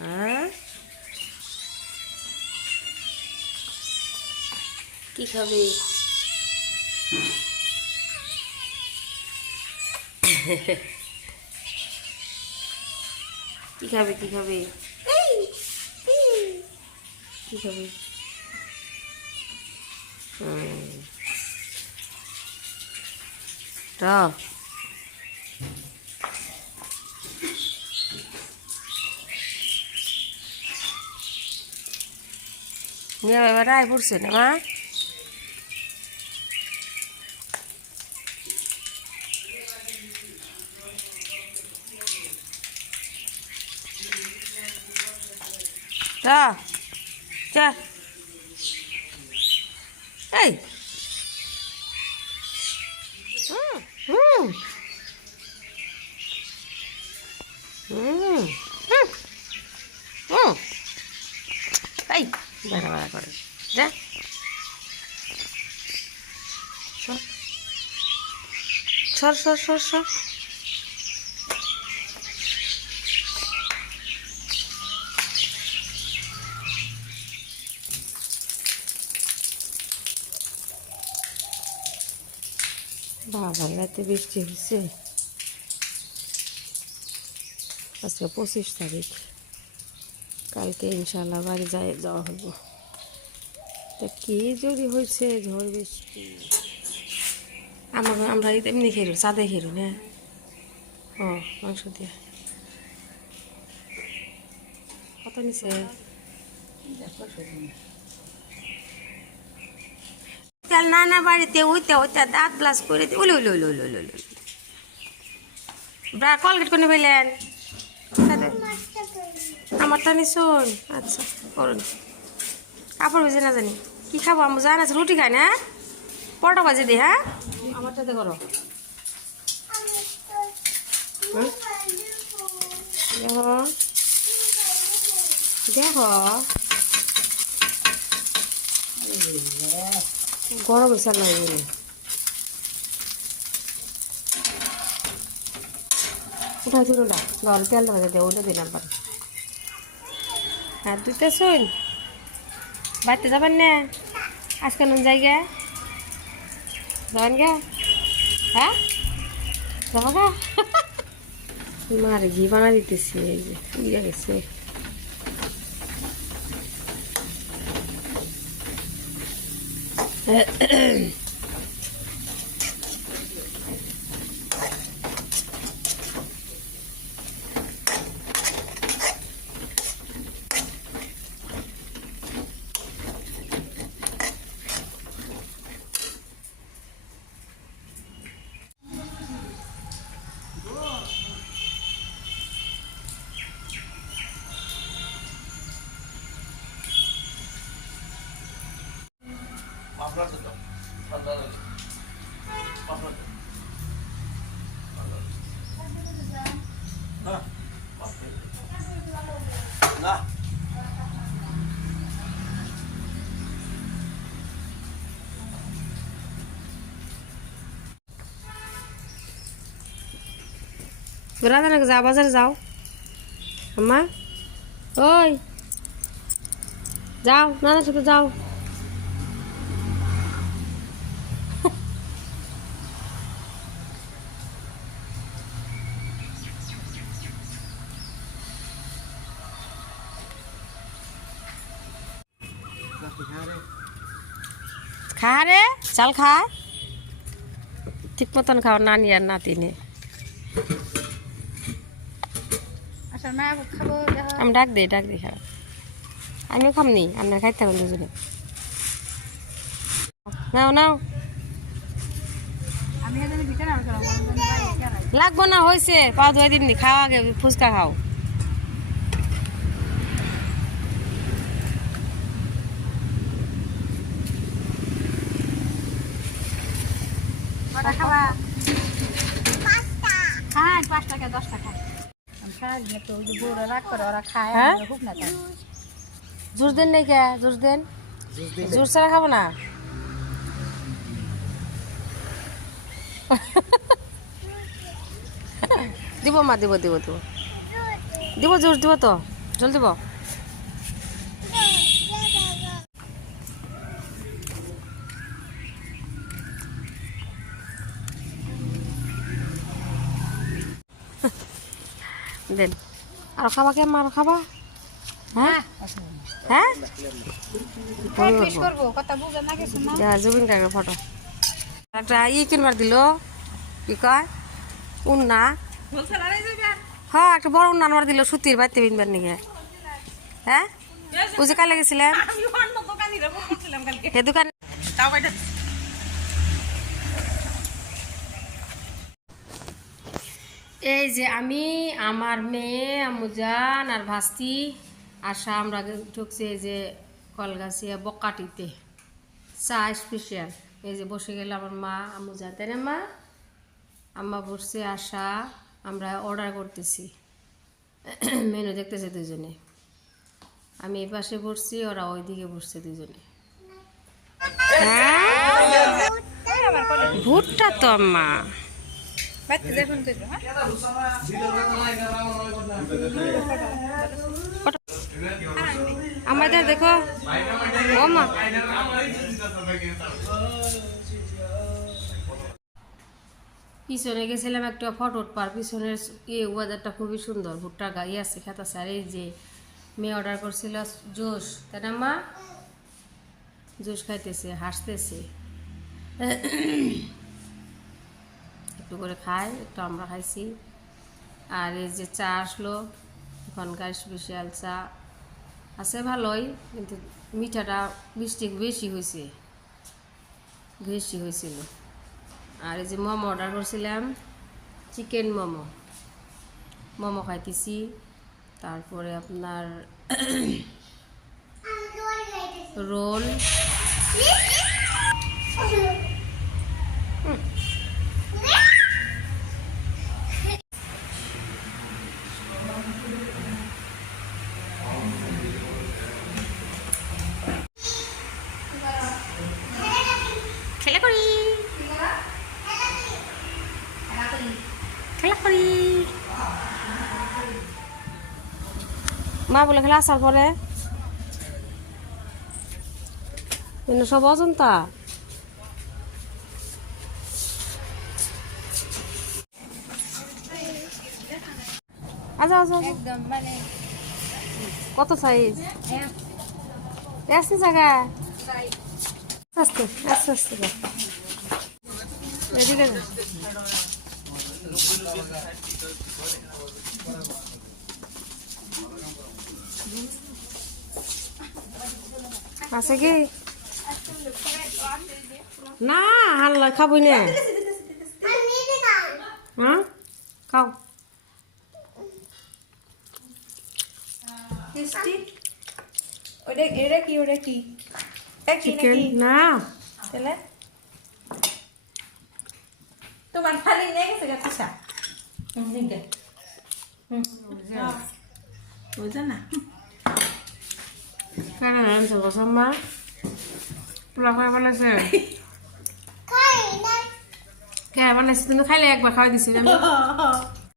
হ্যাঁ, কি খাবি? কি খাবি? কি খাবি? কি খাবি? টক নিয়ে এবার রায় পড়ছে না মা? চা চা এই হুম হুম হুম হুম এই বেড়া বেড়া করে যা সর সর সর সর বাবা রাতে বৃষ্টি হয়েছে। আজকে 25 তারিখ, কালকে ইনশাল্লাহ বাড়ি যাওয়া হবো। তা কি যদি হয়েছে ঝড় বৃষ্টি, আমরা এমনি খেলো চাঁদে খেলো না। ও মাংস দিয়ে কত নিছে? তেল না না বাড়িতে ওইটা ওইটা দাঁত ব্লাস করে দিয়ে উলি উলি উলি উলি উলি উলি ব্রা কলগেট করে ফেলেন। আমারটা নিশুন। আচ্ছা করুন, কাপড় ভেজে না জানি কি খাবো আমি জান আছে, রুটি খাই না পরোটা বাজে দিই। হ্যাঁ আমারটাতে করো। দেখো দেখো গরম বিশাল লাগে। উঠা ছিল না জল তেলটা ভেজে দেয় ওইটা দিলাম পারে। হ্যাঁ দুইটা শুন বাড়িতে যাবেন না আজকে নুন জায়গা যাবেন গে? হ্যাঁ যাবো গা। মারে ঘি বানা দিতেছে, এই যে ফুলিয়া গেছে। রাধানাকে যাও বাজারে যাও। আম্মা ওই যাও নানার সাথে যাও। খা রে চাল খা, ঠিক মতন খাও নানি আর নাতিনে। আমি ডাক দিই খা, আমিও খামনি আপনার খাইতে থাকুন দুজনে। নাও নাও লাগবো না হয়েছে পা ধুয়ে দিননি, খাও আগে ফুচকা খাও। জুস দেন নাই কে? জুস দেন, জুস ছাড়া খাবো না। দিব মা দিব দিব দিব দিব জুস দিব তো। জল দিব দেন আর খাবা কেমন আর খাবা হ্যাঁ হ্যাঁ জুবিন গার্গের ফটো একটা কিনবার দিল কি কয় উন্না হ্যাঁ একটা বড় উন্না আনবার দিল সুতির বাড়িতে বিনবার নিগে হ্যাঁ ওই যে কালে গেছিলেন সে দোকান এই যে আমি আমার মেয়ে আমুজান আর ভাস্তি আশা আমরা ঢুকছি এই যে কলগাছিয়া বকাটিতে চা স্পেশাল এই যে বসে গেল আমার মা আমুজান তাই না মা আম্মা বসছে আশা আমরা অর্ডার করতেছি মেনু দেখতেছে দুজনে আমি এই পাশে বসছি ওরা ওই দিকে বসছে দুজনে ভুট্টা তো আম্মা আমাদের দেখো ও মা পিছনে গেছিলাম একটা ফটো পার পিছনের ওয়েদারটা খুবই সুন্দর ভুট্টা গাড়ি আছে খেত আছে আর এই যে মেয়ে অর্ডার করছিল জুস তাই না মা জুস খাইতেছে হাসতেছে একটু করে খায় একটু আমরা খাইছি আর এই যে চা আসলো এখনকার স্পেশাল চা আছে ভালোই কিন্তু মিঠাটা মিষ্টি বেশি হয়েছিল আর এই যে মোমো অর্ডার করছিলাম চিকেন মোমো খাইতেছি তারপরে আপনার রোল খেলা করি মা বলে খেলা আসার পরে কিন্তু সব অজন্তা আচ্ছা কত সাইজ আসছে জায়গা আস্তে আস্তে আস্তে এদিকে আছে কি না হাল্লা খাবই না হ্যাঁ খাও চিকেন না তোমার খালি নিয়ে গেছে গাছা বুঝা না কেন আনছো গোসাম্মা পোলা খাই বানাইছে কে বানাইছে তুমি খাইলে একবার খাওয়াই দিছি আমি